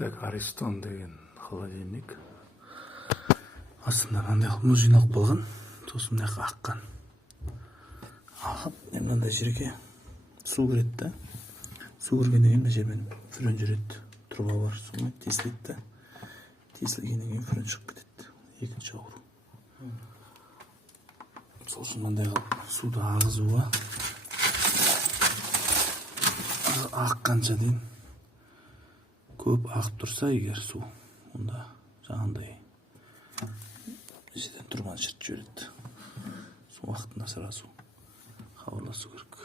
Так, Аристон деген холодильник. Астында мындай мұз жиналып қалған, сосын мына жаққа аққан. Ағып, мынандай жерге су кіреді да. Су кіргеннен кейін мына жермен френ жүреді. Труба бар, сумен тесіледі да. Тесілгеннен кейін френ шығып кетеді. Екінші ауру. Сол үшін мындай суды ағызуға аққанша дейін көп ағып тұрса егер су, онда жаңағындай жерден тұрман шіртіп жібереді. Сол уақытында сразу хабарласу керек.